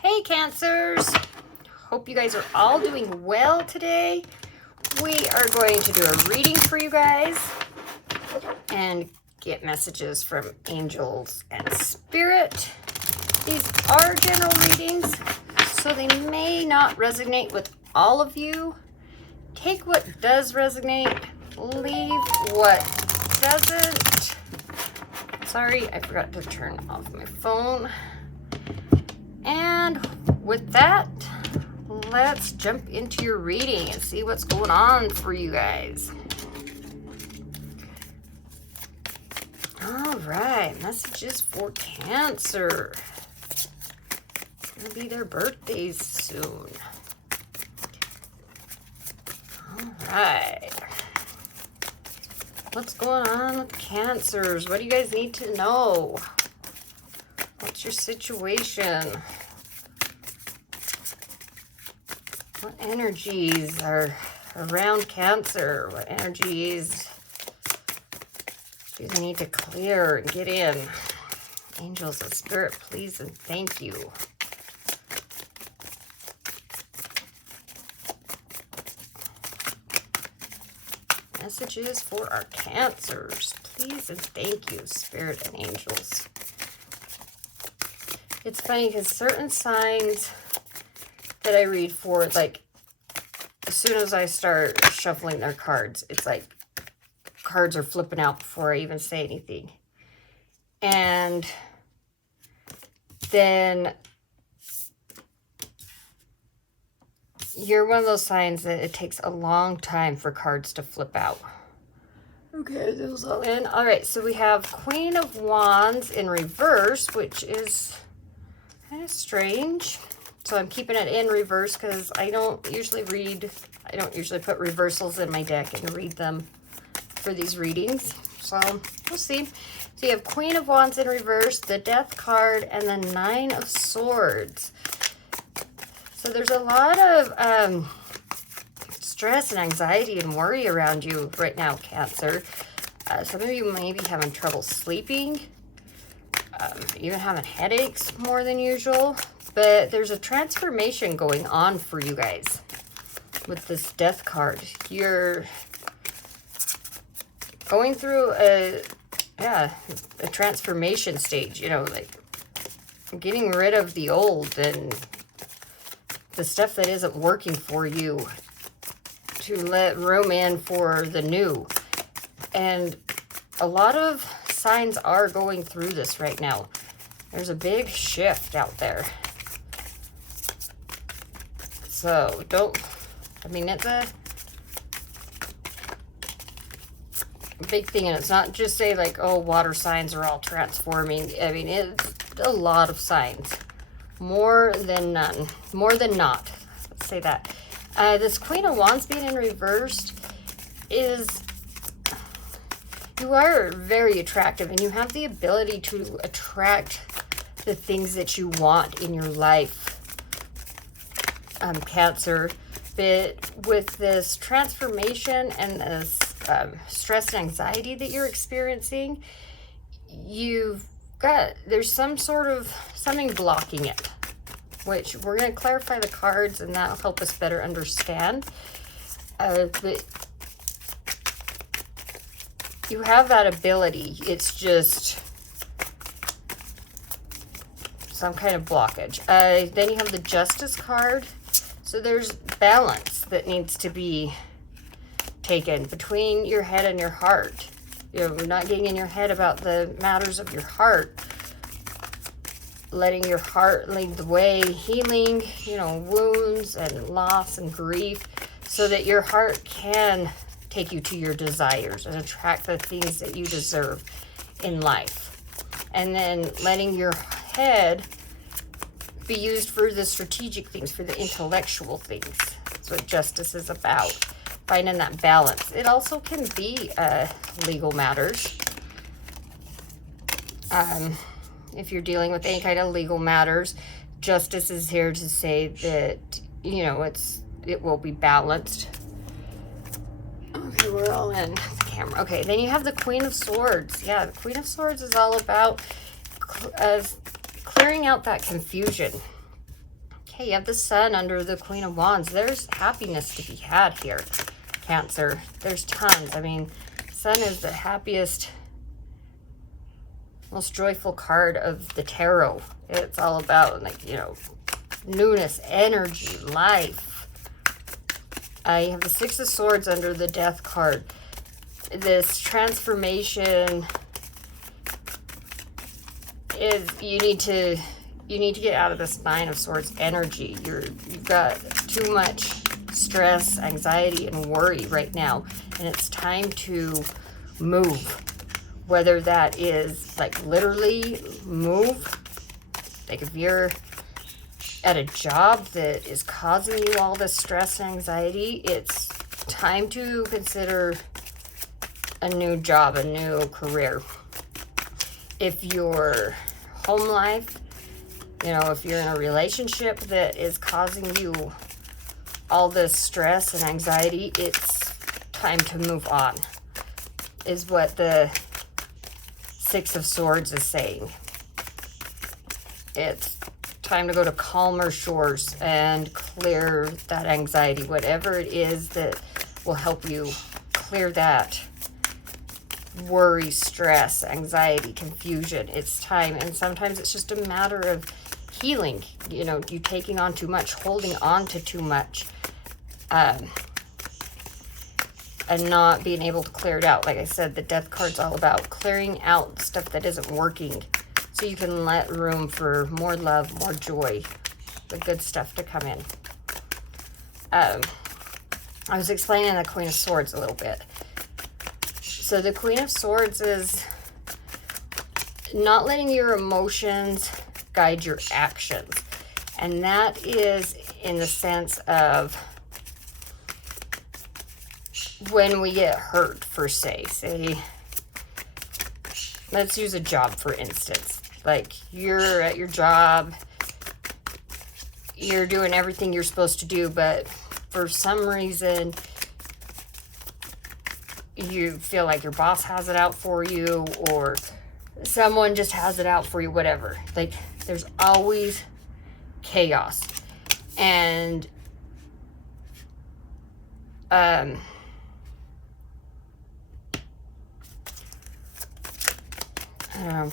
Hey Cancers! Hope you guys are all doing well today. We are going to do a reading for you guys and get messages from angels and spirit. These are general readings, so they may not resonate with all of you. Take what does resonate, leave what doesn't. Sorry, I forgot to turn off my phone. And with that, let's jump into your reading and see what's going on for you guys. All right, messages for Cancer. It's gonna be their birthdays soon. All right. What's going on with Cancers? What do you guys need to know? What's your situation? What energies are around Cancer? What energies do they need to clear and get in? Angels of Spirit, please and thank you. Messages for our Cancers, please and thank you, Spirit and angels. It's funny because certain signs that I read for, like, as soon as I start shuffling their cards, it's like cards are flipping out before I even say anything. And then you're one of those signs that it takes a long time for cards to flip out. Okay, those all in. All right, so we have Queen of Wands in reverse, which is kind of strange. So I'm keeping it in reverse because I don't usually put reversals in my deck and read them for these readings. So we'll see. So you have Queen of Wands in reverse, the Death card, and the Nine of Swords. So there's a lot of stress and anxiety and worry around you right now, Cancer. Some of you may be having trouble sleeping, even having headaches more than usual. But there's a transformation going on for you guys with this Death card. You're going through a transformation stage, you know, like getting rid of the old and the stuff that isn't working for you to let room in for the new. And a lot of signs are going through this right now. There's a big shift out there. So it's a big thing, and it's not just say like, oh, water signs are all transforming. I mean, it's a lot of signs. More than none. More than not. Let's say that. This Queen of Wands being in reversed is, you are very attractive and you have the ability to attract the things that you want in your life, Cancer. But with this transformation and this stress and anxiety that you're experiencing, there's something blocking it, which we're going to clarify the cards and that'll help us better understand. But you have that ability. It's just some kind of blockage. Then you have the Justice card. So there's balance that needs to be taken between your head and your heart. You know, not getting in your head about the matters of your heart. Letting your heart lead the way, healing, you know, wounds and loss and grief, so that your heart can take you to your desires and attract the things that you deserve in life. And then letting your head be used for the strategic things, for the intellectual things. That's what Justice is about. Finding that balance. It also can be legal matters. If you're dealing with any kind of legal matters, Justice is here to say that, you know, it will be balanced. Okay, we're all in the camera. Okay, then you have the Queen of Swords. Yeah, the Queen of Swords is all about clearing out that confusion. Okay, you have the Sun under the Queen of Wands. There's happiness to be had here, Cancer. There's tons. I mean, Sun is the happiest, most joyful card of the tarot. It's all about, like, you know, newness, energy, life. I have the Six of Swords under the Death card. This transformation is, you need to get out of this Nine of Swords energy. You've got too much stress, anxiety, and worry right now, and it's time to move. Whether that is like literally move, like if you're at a job that is causing you all this stress and anxiety, it's time to consider a new job, a new career. If your home life, you know, if you're in a relationship that is causing you all this stress and anxiety, it's time to move on, is what the Six of Swords is saying. It's time to go to calmer shores and clear that anxiety, whatever it is that will help you clear that worry, stress, anxiety, confusion. It's time. And sometimes it's just a matter of healing, you know, you taking on too much, holding on to too much, and not being able to clear it out. Like I said, the Death card's all about clearing out stuff that isn't working, so you can let room for more love, more joy, the good stuff to come in. I was explaining the Queen of Swords a little bit. So the Queen of Swords is not letting your emotions guide your actions. And that is in the sense of when we get hurt, for say, let's use a job, for instance. Like, you're at your job, you're doing everything you're supposed to do, but for some reason, you feel like your boss has it out for you, or someone just has it out for you, whatever. Like, there's always chaos. And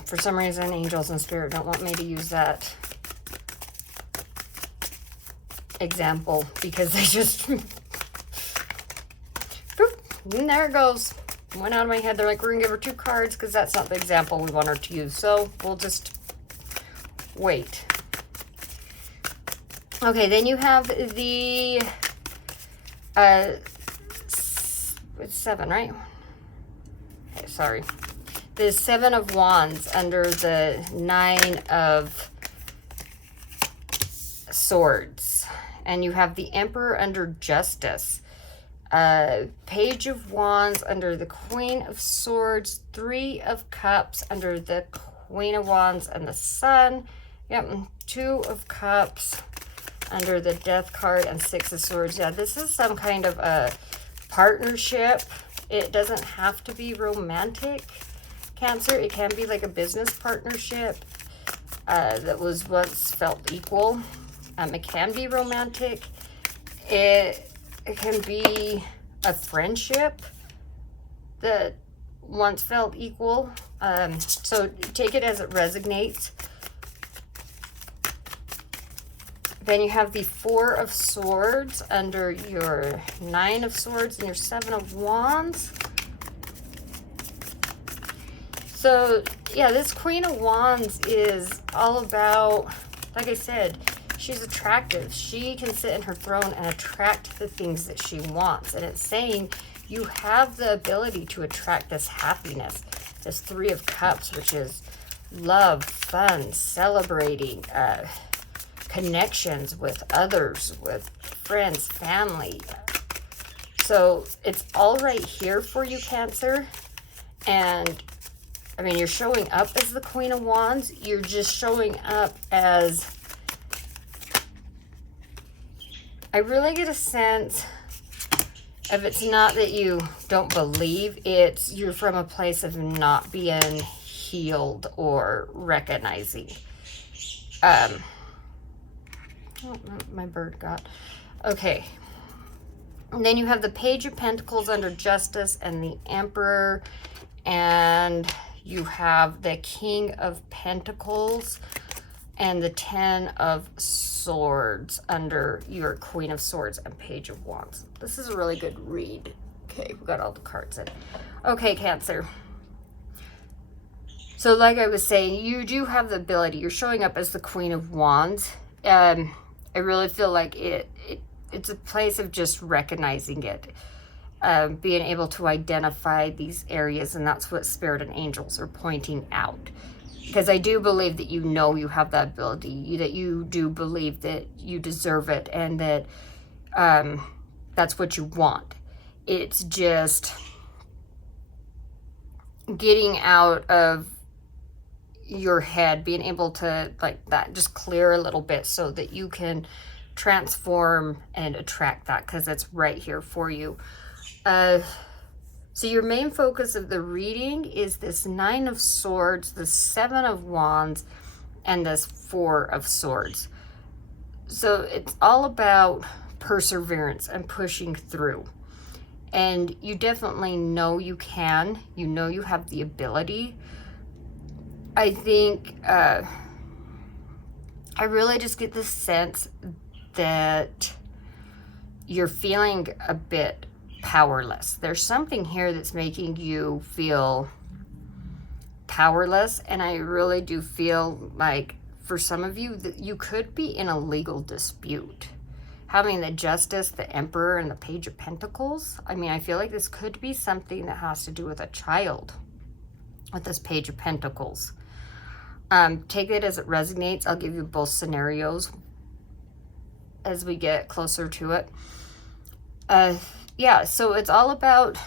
for some reason, angels and spirit don't want me to use that example, because they just and there it goes, went out of my head. They're like, we're gonna give her 2 cards because that's not the example we want her to use, so we'll just wait. Okay, then you have the it's 7, right? Okay, sorry. The 7 of Wands under the 9 of Swords. And you have the Emperor under Justice. Page of Wands under the Queen of Swords. 3 of Cups under the Queen of Wands and the Sun. Yep, 2 of Cups under the Death card and 6 of Swords. Yeah, this is some kind of a partnership. It doesn't have to be romantic, Cancer. It can be like a business partnership that was once felt equal. It can be romantic. It can be a friendship that once felt equal. So take it as it resonates. Then you have the 4 of Swords under your 9 of Swords and your 7 of Wands. So, yeah, this Queen of Wands is all about, like I said, she's attractive. She can sit in her throne and attract the things that she wants. And it's saying you have the ability to attract this happiness, this 3 of Cups, which is love, fun, celebrating, connections with others, with friends, family. So it's all right here for you, Cancer. And I mean, you're showing up as the Queen of Wands. You're just showing up as, I really get a sense of, it's not that you don't believe, it's you're from a place of not being healed or recognizing. Oh, my bird got. Okay. And then you have the Page of Pentacles under Justice and the Emperor. And you have the King of Pentacles and the 10 of Swords under your Queen of Swords and Page of Wands. This is a really good read. Okay, we got all the cards in. Okay, Cancer. So like I was saying, you do have the ability. You're showing up as the Queen of Wands. I really feel like it's a place of just recognizing it. Being able to identify these areas, and that's what Spirit and Angels are pointing out. Because I do believe that you know you have that ability, that you do believe that you deserve it, and that that's what you want. It's just getting out of your head, being able to, like that, just clear a little bit so that you can transform and attract that, because it's right here for you. So your main focus of the reading is this 9 of Swords, the 7 of Wands, and this 4 of Swords. So it's all about perseverance and pushing through. And you definitely know you can. You know you have the ability. I think I really just get the sense that you're feeling a bit powerless. There's something here that's making you feel powerless, and I really do feel like for some of you that you could be in a legal dispute. Having the Justice, the Emperor, and the Page of Pentacles, I mean, I feel like this could be something that has to do with a child with this Page of Pentacles. Take it as it resonates. I'll give you both scenarios as we get closer to it. Yeah, so it's all about,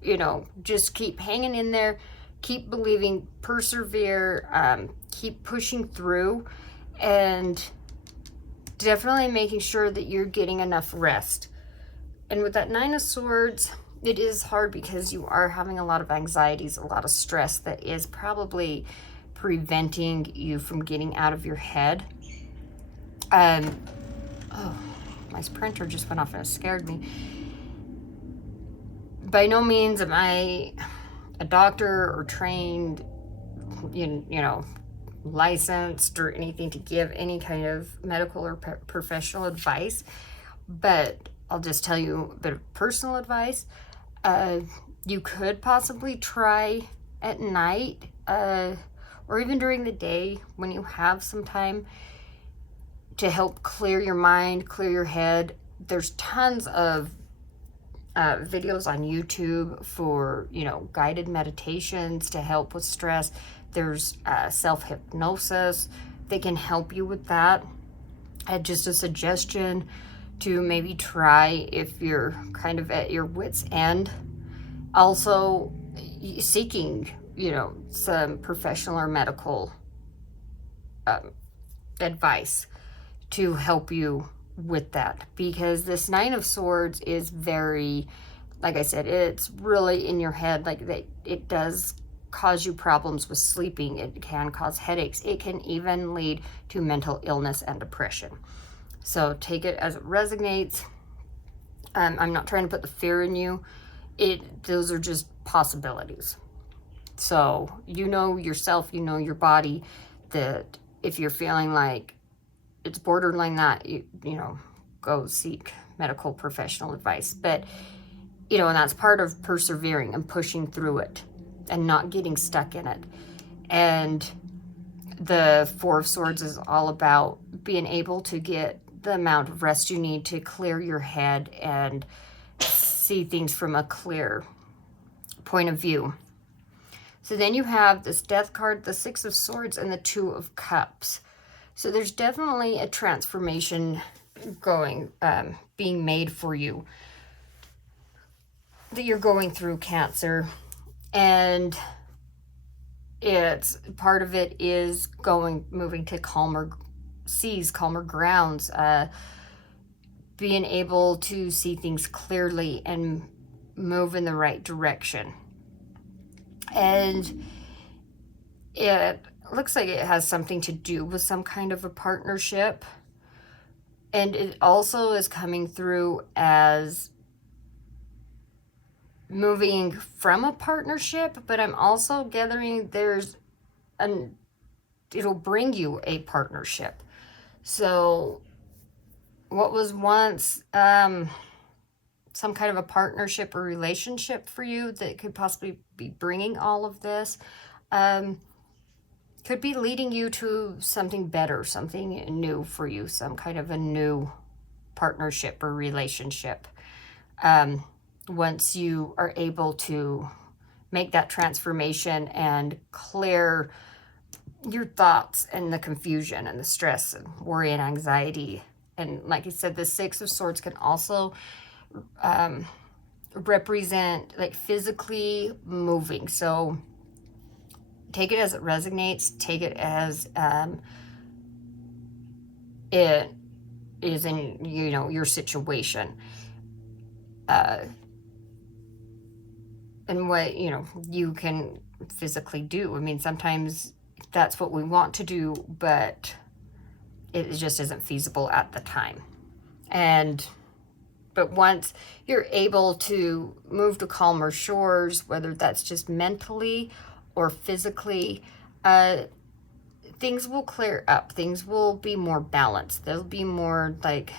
you know, just keep hanging in there, keep believing, persevere, keep pushing through, and definitely making sure that you're getting enough rest. And with that 9 of Swords, it is hard because you are having a lot of anxieties, a lot of stress that is probably preventing you from getting out of your head. Oh, my printer just went off and it scared me. By no means am I a doctor or trained, you know, licensed or anything to give any kind of medical or professional advice, but I'll just tell you a bit of personal advice. You could possibly try at night, or even during the day when you have some time, to help clear your mind, clear your head. There's tons of videos on YouTube for, you know, guided meditations to help with stress. There's self-hypnosis that can help you with that. Just a suggestion to maybe try if you're kind of at your wit's end. Also, seeking, you know, some professional or medical advice to help you with that, because this 9 of Swords is very, like I said, it's really in your head. Like it does cause you problems with sleeping. It can cause headaches. It can even lead to mental illness and depression. So take it as it resonates. I'm not trying to put the fear in you. Those are just possibilities. So you know yourself, you know your body, that if you're feeling like it's borderline that, you know, go seek medical professional advice. But, you know, and that's part of persevering and pushing through it and not getting stuck in it. And the 4 of Swords is all about being able to get the amount of rest you need to clear your head and see things from a clear point of view. So then you have this Death card, the 6 of Swords, and the 2 of Cups. So there's definitely a transformation going, being made for you that you're going through, Cancer. And it's part of it is moving to calmer seas, calmer grounds, being able to see things clearly and move in the right direction. And it looks like it has something to do with some kind of a partnership. And it also is coming through as moving from a partnership, but I'm also gathering it'll bring you a partnership. So what was once some kind of a partnership or relationship for you that could possibly be bringing all of this, could be leading you to something better, something new for you, some kind of a new partnership or relationship. Once you are able to make that transformation and clear your thoughts and the confusion and the stress and worry and anxiety. And like I said, the Six of Swords can also represent like physically moving. So take it as it resonates, take it as it is in, you know, your situation. And what, you know, you can physically do. I mean, sometimes that's what we want to do, but it just isn't feasible at the time. But once you're able to move to calmer shores, whether that's just mentally or physically, things will clear up. Things will be more balanced. There'll be more like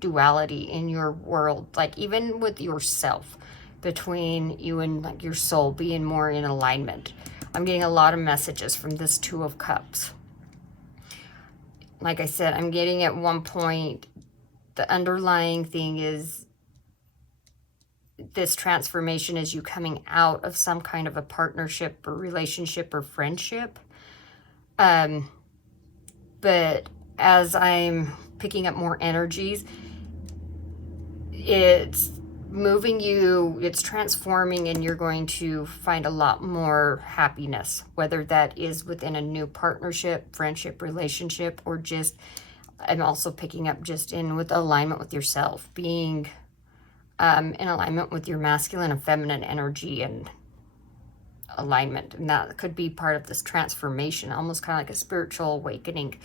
duality in your world, like even with yourself, between you and like your soul being more in alignment. I'm getting a lot of messages from this Two of Cups. Like I said, I'm getting at one point, the underlying thing is this transformation is you coming out of some kind of a partnership or relationship or friendship. But as I'm picking up more energies, it's moving you, it's transforming, and you're going to find a lot more happiness, whether that is within a new partnership, friendship, relationship, or just, I'm also picking up just in with alignment with yourself, being in alignment with your masculine and feminine energy and alignment. And that could be part of this transformation, almost kind of like a spiritual awakening.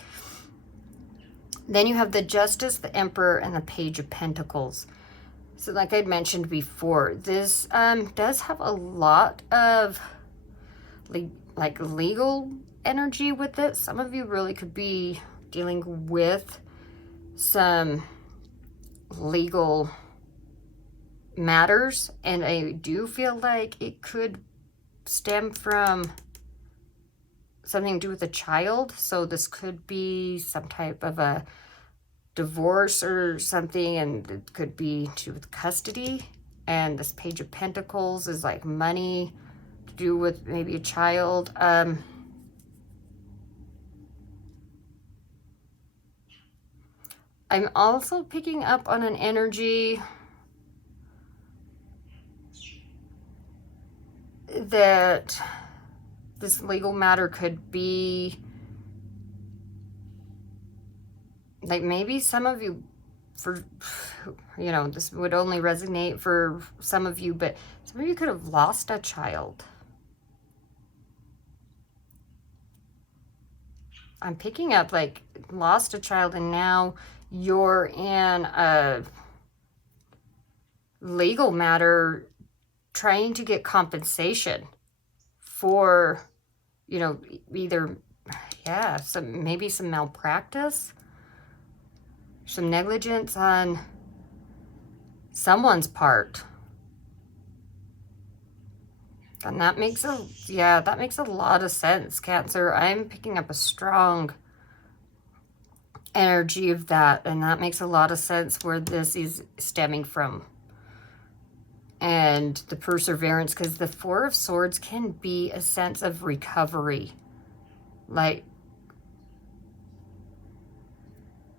Then you have the Justice, the Emperor, and the Page of Pentacles. So like I'd mentioned before, this does have a lot of like legal energy with it. Some of you really could be dealing with some legal matters, and I do feel like it could stem from something to do with a child. So this could be some type of a divorce or something, and it could be to do with custody. And this Page of Pentacles is like money to do with maybe a child. I'm also picking up on an energy that this legal matter could be like, maybe some of you, for, you know, this would only resonate for some of you, but some of you could have lost a child. I'm picking up like lost a child, and now you're in a legal matter trying to get compensation for, you know, either, yeah, maybe some malpractice, some negligence on someone's part. And that makes that makes a lot of sense, Cancer. I'm picking up a strong energy of that, and that makes a lot of sense where this is stemming from. And the perseverance, because the Four of Swords can be a sense of recovery. Like,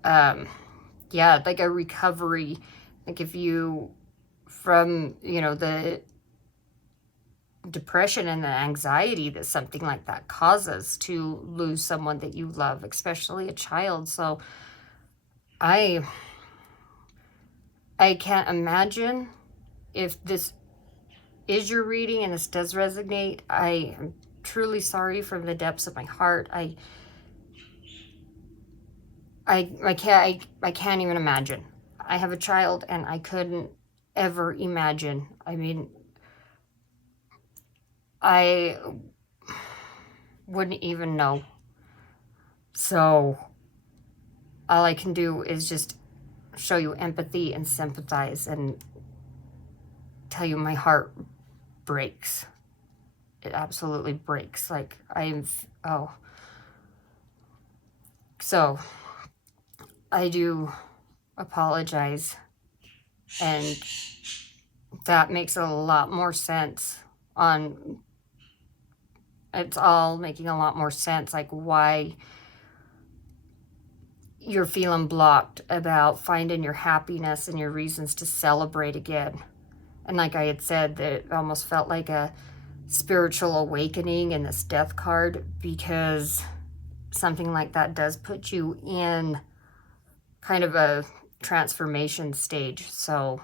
yeah, like a recovery. Like if you, from, you know, the depression and the anxiety that something like that causes to lose someone that you love, especially a child. So I can't imagine if this is your reading and this does resonate. I am truly sorry from the depths of my heart. I I can't even imagine. I have a child and I couldn't ever imagine. I mean, I wouldn't even know. So all I can do is just show you empathy and sympathize and tell you my heart breaks. It absolutely breaks. Like So I do apologize, and that makes a lot more sense it's all making a lot more sense, like why you're feeling blocked about finding your happiness and your reasons to celebrate again. And like I had said, that it almost felt like a spiritual awakening in this death card, because something like that does put you in kind of a transformation stage. So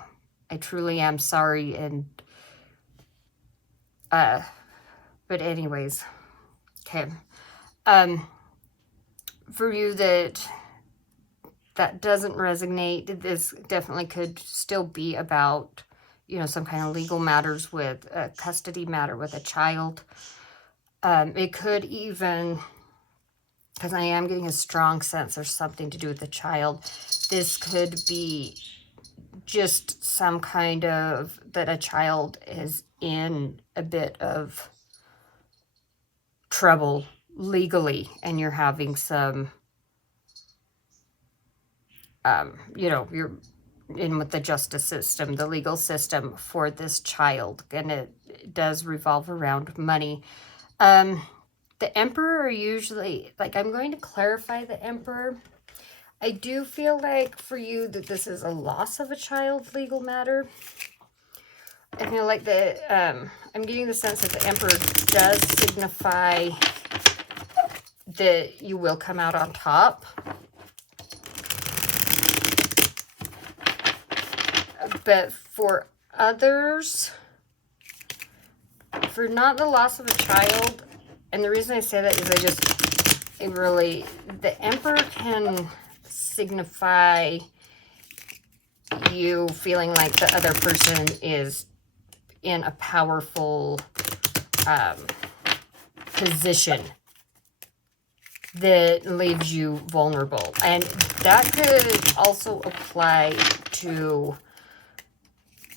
I truly am sorry. And but anyways, okay. For you that doesn't resonate, this definitely could still be about, you know, some kind of legal matters with a custody matter with a child. It could even, because I am getting a strong sense there's something to do with the child. This could be just some kind of, that a child is in a bit of trouble legally, and you're having some, you know, you're in with the justice system, the legal system for this child, and it does revolve around money. The Emperor are usually, like, I'm going to clarify the Emperor. I do feel like for you that this is a loss of a child legal matter. I feel like I'm getting the sense that the Emperor does signify that you will come out on top. But for others, for not the loss of a child, and the reason I say that is the Emperor can signify you feeling like the other person is in a powerful position that leaves you vulnerable. And that could also apply to,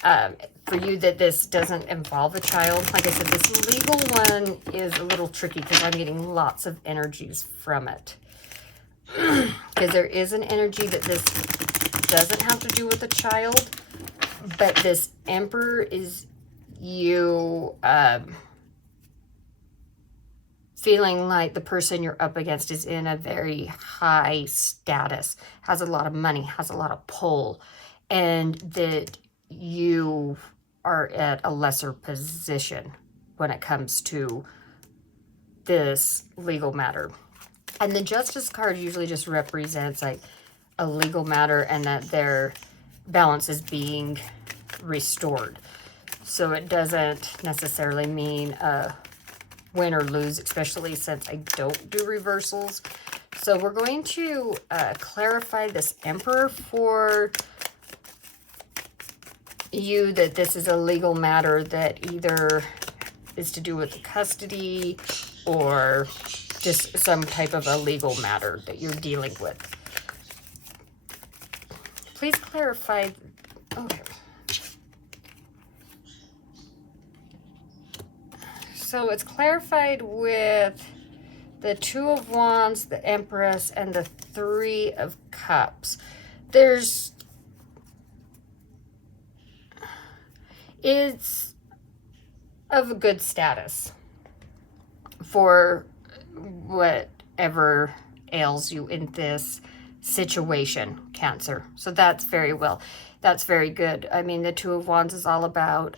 for you that this doesn't involve a child. Like I said, this legal one is a little tricky because I'm getting lots of energies from it. Because there is an energy that this doesn't have to do with a child, but this Emperor is you feeling like the person you're up against is in a very high status, has a lot of money, has a lot of pull, and that you are at a lesser position when it comes to this legal matter. And the Justice card usually just represents like a legal matter and that their balance is being restored. So it doesn't necessarily mean win or lose, especially since I don't do reversals. So we're going to clarify this Emperor for you, that this is a legal matter that either is to do with custody or just some type of a legal matter that you're dealing with. Please clarify. Okay. So it's clarified with the Two of Wands, the Empress, and the Three of Cups. It's of a good status for whatever ails you in this situation, Cancer. So that's very well. That's very good. I mean, the Two of Wands is all about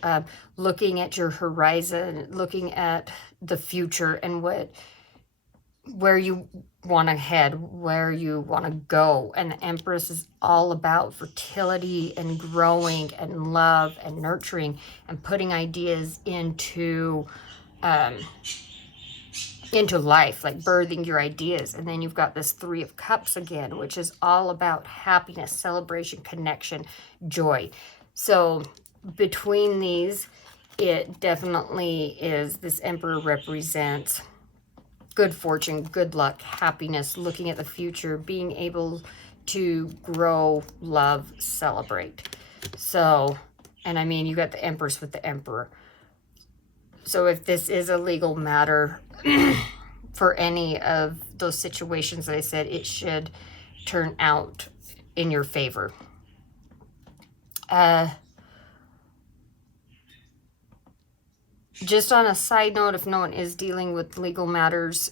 looking at your horizon, looking at the future and where you want to head, where you want to go. And the Empress is all about fertility and growing and love and nurturing and putting ideas into into life, like birthing your ideas. And then you've got this Three of Cups again, which is all about happiness, celebration, connection, joy. So between these, it definitely is, this Emperor represents good fortune, good luck, happiness, looking at the future, being able to grow, love, celebrate. So, and I mean, you got the Empress with the Emperor. So if this is a legal matter for any of those situations that I said, it should turn out in your favor. Just on a side note, if no one is dealing with legal matters,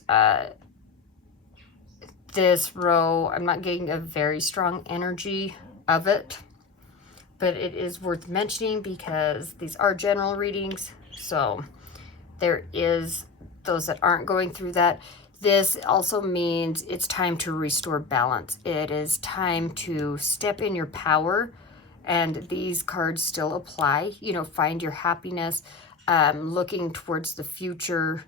this row, I'm not getting a very strong energy of it, but it is worth mentioning because these are general readings. So there is those that aren't going through that. This also means it's time to restore balance. It is time to step in your power, and these cards still apply. You know, find your happiness, looking towards the future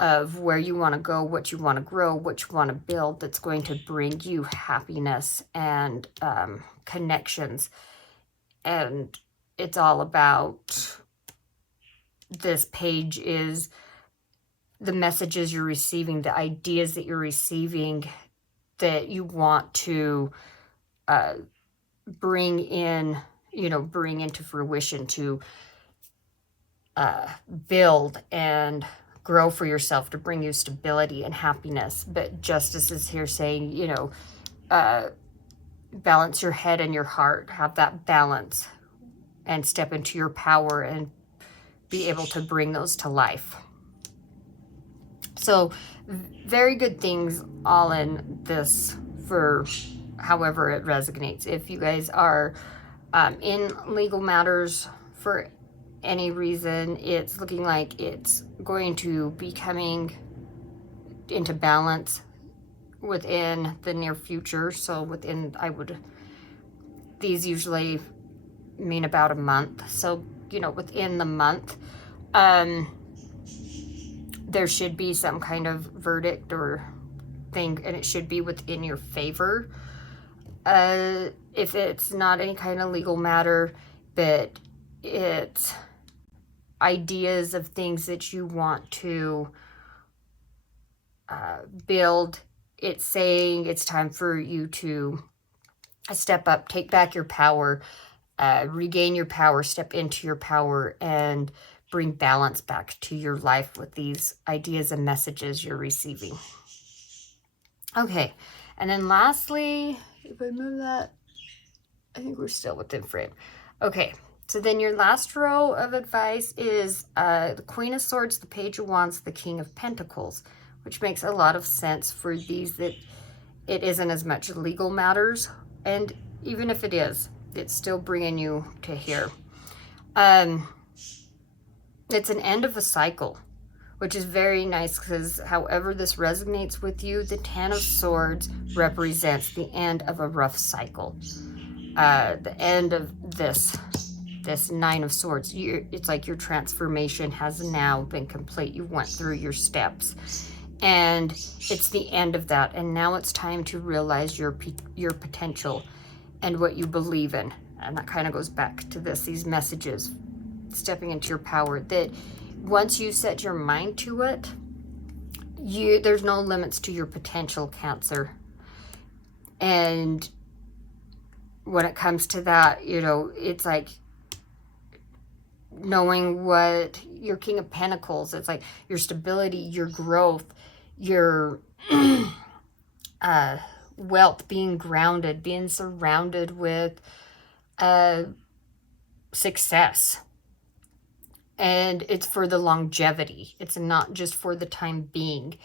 of where you want to go, what you want to grow, what you want to build that's going to bring you happiness and connections. And it's all about, this page is the messages you're receiving, the ideas that you're receiving that you want to bring in, you know, bring into fruition, to build and grow for yourself, to bring you stability and happiness. But Justice is here saying, you know, balance your head and your heart, have that balance, and step into your power and be able to bring those to life. So very good things all in this for however it resonates. If you guys are in legal matters for any reason, it's looking like it's going to be coming into balance within the near future. So within, these usually mean about a month. So, you know, within the month, there should be some kind of verdict or thing, and it should be within your favor. If it's not any kind of legal matter, but it's ideas of things that you want to build, it's saying it's time for you to step up, take back your power, regain your power, step into your power, and bring balance back to your life with these ideas and messages you're receiving. Okay, and then lastly, if I move that, I think we're still within frame. Okay, so then your last row of advice is the Queen of Swords, the Page of Wands, the King of Pentacles, which makes a lot of sense for these, that it isn't as much legal matters, and even if it is, it's still bringing you to here. It's an end of a cycle, which is very nice, because however this resonates with you, the Ten of Swords represents the end of a rough cycle. The end of this Nine of Swords, it's like your transformation has now been complete. You went through your steps, and it's the end of that. And now it's time to realize your potential and what you believe in. And that kind of goes back to these messages, stepping into your power, that once you set your mind to it, there's no limits to your potential, Cancer. And when it comes to that, you know, it's like knowing what your King of Pentacles, it's like your stability, your growth, your wealth, being grounded, being surrounded with success. And it's for the longevity. It's not just for the time being.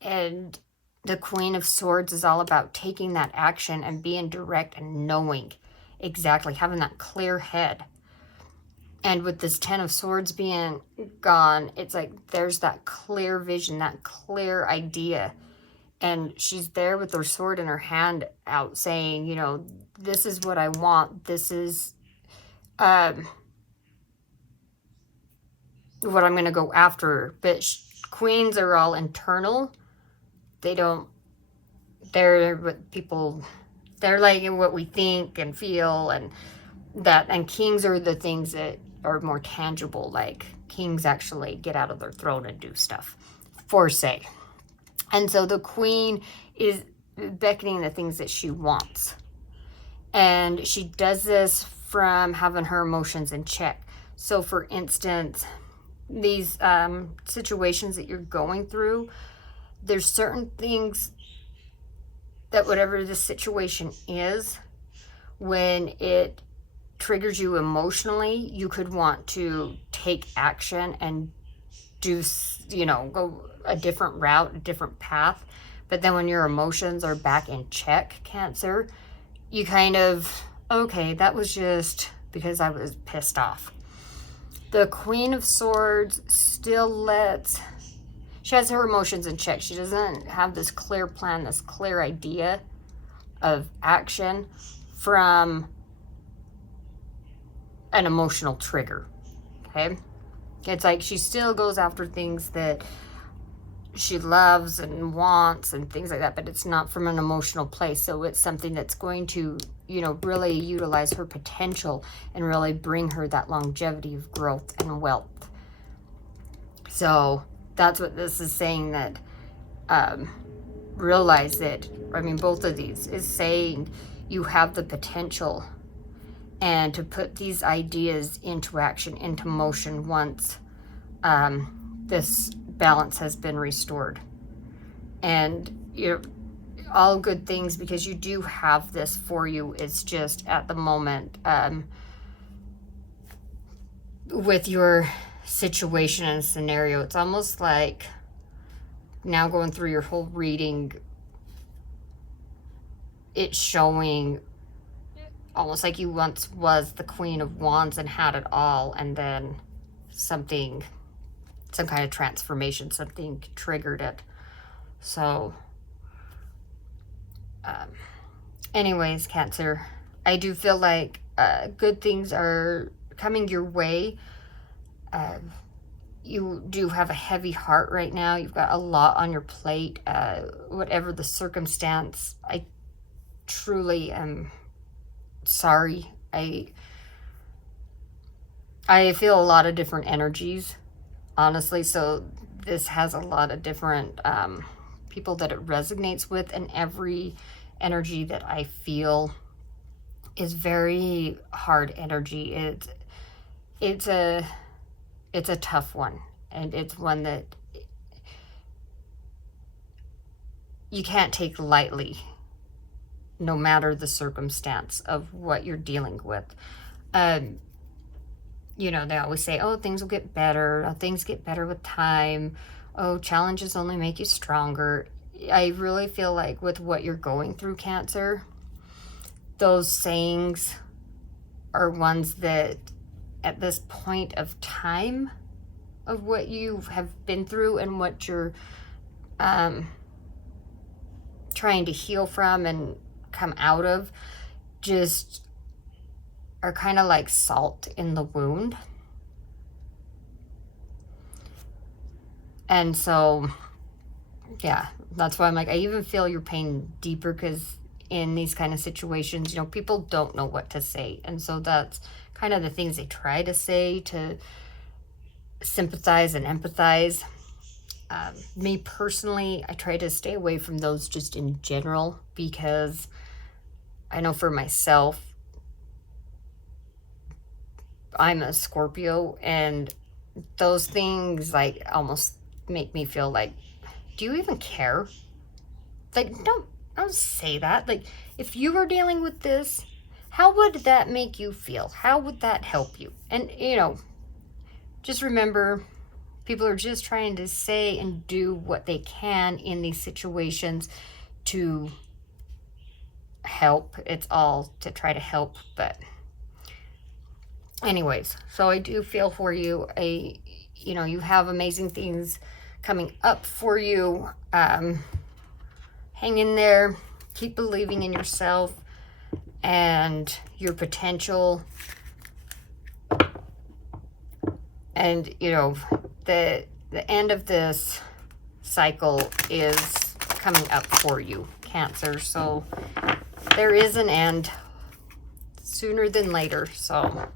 And the Queen of Swords is all about taking that action and being direct and knowing exactly, having that clear head. And with this Ten of Swords being gone, it's like there's that clear vision, that clear idea. And she's there with her sword in her hand out saying, you know, this is what I want. This is what I'm going to go after. But Queens are all internal. They're what people, they're like what we think and feel, and kings are the things that are more tangible. Like kings actually get out of their throne and do stuff, for say. And so the queen is beckoning the things that she wants. And she does this from having her emotions in check. So for instance, these situations that you're going through, there's certain things that whatever the situation is, when it triggers you emotionally, you could want to take action and do, go a different route, a different path. But then when your emotions are back in check, Cancer, you kind of, okay, that was just because I was pissed off. The Queen of Swords still she has her emotions in check. She doesn't have this clear plan, this clear idea of action from an emotional trigger, okay? It's like she still goes after things that she loves and wants and things like that, but it's not from an emotional place. So it's something that's going to, really utilize her potential and really bring her that longevity of growth and wealth. So that's what this is saying, that realize that, both of these is saying you have the potential and to put these ideas into action, into motion once this balance has been restored. And you're all good things, because you do have this for you. It's just at the moment with your situation and scenario, it's almost like now going through your whole reading, it's showing almost like you once was the Queen of Wands and had it all, and then some kind of transformation, something triggered it. So anyways, Cancer, I do feel like good things are coming your way. You do have a heavy heart right now. You've got a lot on your plate. Whatever the circumstance, I truly am sorry. I feel a lot of different energies, honestly. So this has a lot of different people that it resonates with, and every energy that I feel is very hard energy. It's a tough one, and it's one that you can't take lightly, no matter the circumstance of what you're dealing with. They always say, oh, things will get better. Oh, things get better with time. Oh, challenges only make you stronger. I really feel like with what you're going through, Cancer, those sayings are ones that at this point of time of what you have been through and what you're trying to heal from and come out of, just are kind of like salt in the wound. And so, yeah, that's why I'm like, I even feel your pain deeper, because in these kind of situations, people don't know what to say. And so that's kind of the things they try to say to sympathize and empathize. Me personally, I try to stay away from those just in general, because I know for myself, I'm a Scorpio, and those things like almost make me feel like, do you even care? Like, don't say that. Like, if you were dealing with this, how would that make you feel? How would that help you? And, just remember, people are just trying to say and do what they can in these situations to help. It's all to try to help. But anyways, so I do feel for you. You have amazing things coming up for you. Hang in there. Keep believing in yourself and your potential. And, the the end of this cycle is coming up for you, Cancer. So there is an end sooner than later. So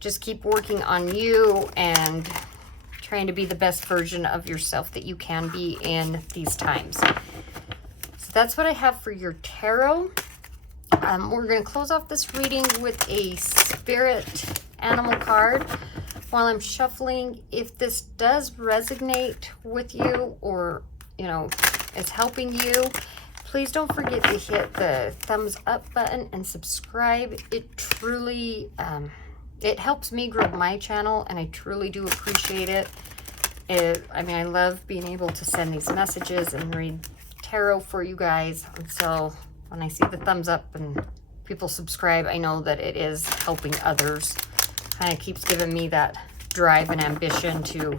just keep working on you and trying to be the best version of yourself that you can be in these times. So that's what I have for your tarot. We're going to close off this reading with a spirit animal card. While I'm shuffling, if this does resonate with you or, you know, is helping you, please don't forget to hit the thumbs up button and subscribe. It truly, it helps me grow my channel, and I truly do appreciate it. I mean, I love being able to send these messages and read tarot for you guys. And so when I see the thumbs up and people subscribe, I know that it is helping others. Kind of keeps giving me that drive and ambition to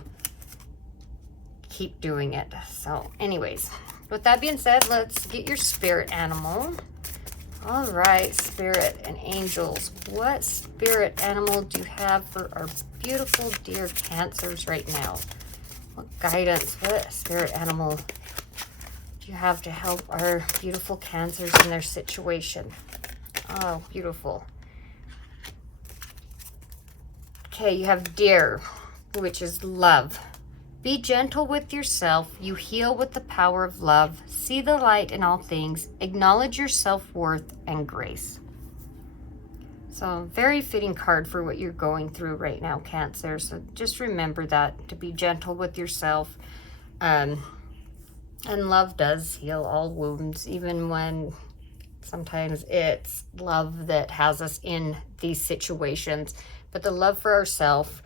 keep doing it. So anyways, with that being said, let's get your spirit animal. All right, spirit and angels, what spirit animal do you have for our beautiful dear Cancers right now? What guidance, what spirit animal do you have to help our beautiful Cancers in their situation? Oh, beautiful. Okay, you have Deer, which is love. Be gentle with yourself. You heal with the power of love. See the light in all things. Acknowledge your self-worth and grace. So very fitting card for what you're going through right now, Cancer. So just remember that, to be gentle with yourself. And love does heal all wounds, even when sometimes it's love that has us in these situations. But the love for ourselves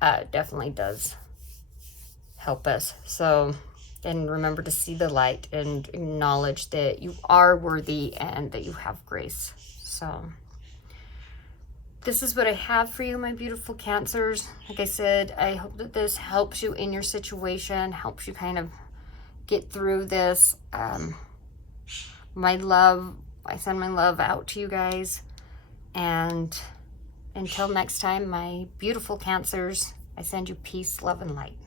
definitely does help us. So, and remember to see the light and acknowledge that you are worthy and that you have grace. So this is what I have for you, my beautiful Cancers. Like I said, I hope that this helps you in your situation, helps you kind of get through this. My love, I send my love out to you guys. And until next time, my beautiful Cancers, I send you peace, love, and light.